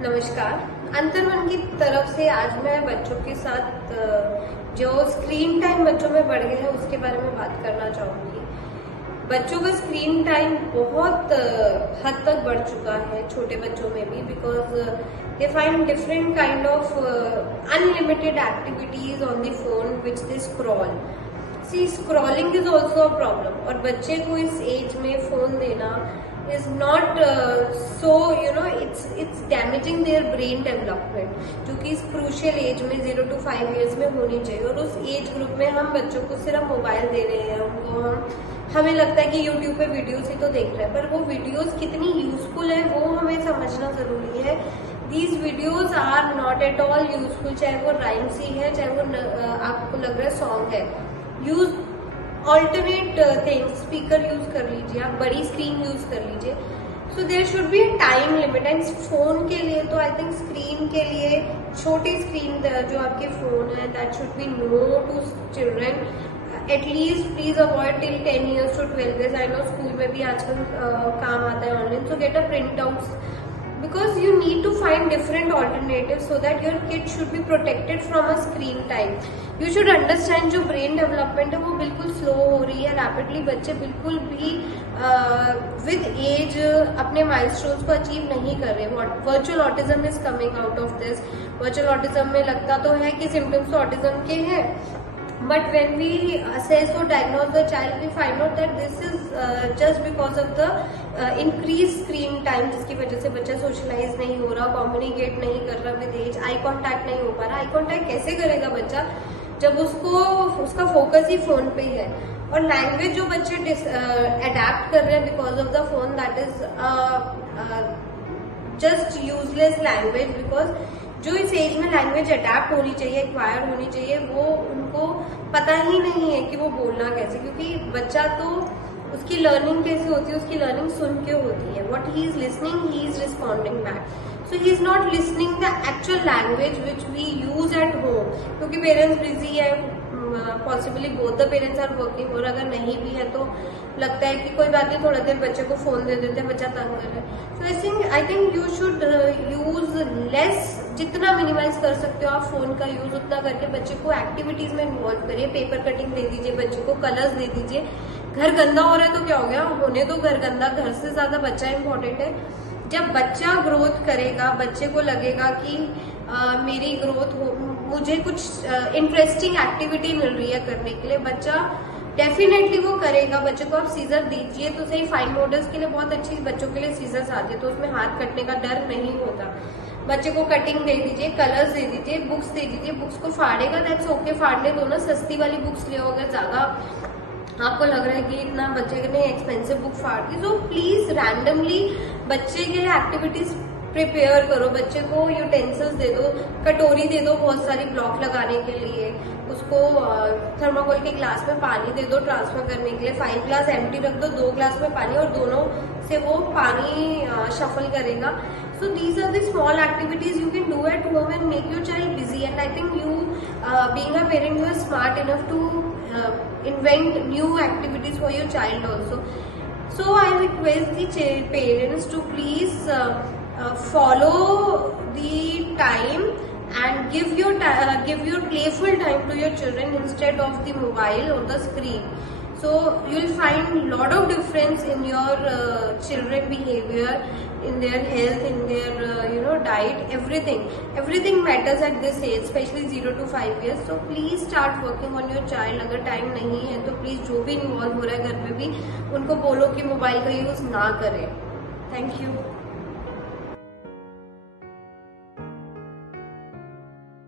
नमस्कार। अंतर्मन की तरफ से आज मैं बच्चों के साथ जो स्क्रीन टाइम बच्चों में बढ़ गया है उसके बारे में बात करना चाहूंगी। बच्चों का स्क्रीन टाइम बहुत हद तक बढ़ चुका है, छोटे बच्चों में भी, because they find different kind of unlimited activities on the phone which they scroll. See, scrolling is also a problem, और बच्चे को इस एज में फोन देना is not so it's damaging their brain development, जो कि इस क्रूशियल एज में 0 to 5 years में होनी चाहिए। और उस एज ग्रुप में हम बच्चों को सिर्फ मोबाइल दे रहे हैं, उनको हमें लगता है कि YouTube पे वीडियोस ही तो देख रहे हैं, पर वो वीडियोस कितनी यूजफुल है वो हमें समझना जरूरी है। These videos are not at all useful, चाहे वो राइम्स ही है, चाहे वो आपको लग रहा है सॉन्ग है। Use alternate things, speaker use कर लीजिए, आप बड़ी स्क्रीन यूज कर लीजिए। So there should be a time limit. And phone के लिए तो आई थिंक स्क्रीन के लिए छोटी स्क्रीन जो आपके फोन है, that should be no to children. At least please avoid till 10 years to 12 years। I know school में भी आजकल काम आता है online, so get a print out, because you need to find different alternatives so that your kid should be protected from a screen time. You should understand जो brain development है वो बिल्कुल slow हो रही है rapidly। बच्चे बिल्कुल भी with age अपने milestones को achieve नहीं कर रहे। Virtual autism is coming out of this। Virtual autism में लगता तो है कि symptoms तो autism के हैं, but when we assess or diagnose the child, we find out that this is just because of the increased screen time, जिसकी वजह से बच्चा सोशलाइज नहीं हो रहा, कम्युनिकेट नहीं कर रहा विद एज, आई कॉन्टैक्ट नहीं हो पा रहा। आई कॉन्टैक्ट कैसे करेगा बच्चा जब उसका फोकस ही फोन पे है। और लैंग्वेज जो बच्चे अडेप्ट कर रहे हैं because of the phone, that is just useless language, because जो इस एज में लैंग्वेज अडेप्ट होनी चाहिए, एक्वायर होनी चाहिए, वो उनको पता ही नहीं है कि वो बोलना कैसे, क्योंकि बच्चा तो उसकी लर्निंग कैसे होती है, उसकी लर्निंग सुन के होती है। What he is listening, he is responding back. So he is not listening the actual language which we use at home, क्योंकि पेरेंट्स बिजी है, possibly both the parents are working, और अगर नहीं भी है तो लगता है कि कोई बात नहीं, थोड़ा देर बच्चे को फोन दे देते हैं, बच्चा तंग कर रहा है। So I think you should use less, जितना मिनिमाइज कर सकते हो आप फोन का यूज उतना करके बच्चे को एक्टिविटीज में इन्वॉल्व करिए। पेपर कटिंग दे दीजिए बच्चे को, कलर्स दे दीजिए। घर गंदा हो रहा है तो क्या हो गया, होने दो घर गंदा, घर से ज्यादा बच्चा इंपॉर्टेंट है। जब बच्चा ग्रोथ करेगा, बच्चे को लगेगा कि मेरी ग्रोथ हो, मुझे कुछ इंटरेस्टिंग एक्टिविटी मिल रही है करने के लिए, बच्चा डेफिनेटली वो करेगा। बच्चे को आप सीजर दीजिए तो सही, फाइन मोटर्स के लिए बहुत अच्छी बच्चों के लिए सीजर्स आती है, तो उसमें हाथ कटने का डर नहीं होता। बच्चे को कटिंग दे दीजिए, कलर्स दे दीजिए, बुक्स दे दीजिए। बुक्स को फाड़ेगा, दैट्स ओके, फाड़ने दो ना, सस्ती वाली बुक्स ले, अगर ज्यादा आपको लग रहा है कि इतना बच्चे के लिए एक्सपेंसिव बुक फाड़ दी, तो प्लीज रैंडमली बच्चे के लिए एक्टिविटीज प्रिपेयर करो। बच्चे को यूटेंसिल्स दे दो, कटोरी दे दो बहुत सारी ब्लॉक लगाने के लिए, उसको थर्माकोल के ग्लास में पानी दे दो ट्रांसफर करने के लिए। 5 ग्लास एम्प्टी रख दो, 2 ग्लास में पानी, और दोनों से वो पानी शफल करेगा। So these are the small activities you can do at home and make your child busy. And I think you, being a parent, you are smart enough to invent new activities for your child also. So I request the parents to please follow the time and give your playful time to your children instead of the mobile or the screen. So you'll find lot of difference in your children behavior, in their health, in their diet, everything matters at this age, especially 0 to 5 years. So please start working on your child। अगर time नहीं है तो please जो भी involve हो रहा है घर में भी उनको बोलो कि मोबाइल का यूज ना करें। Thank you.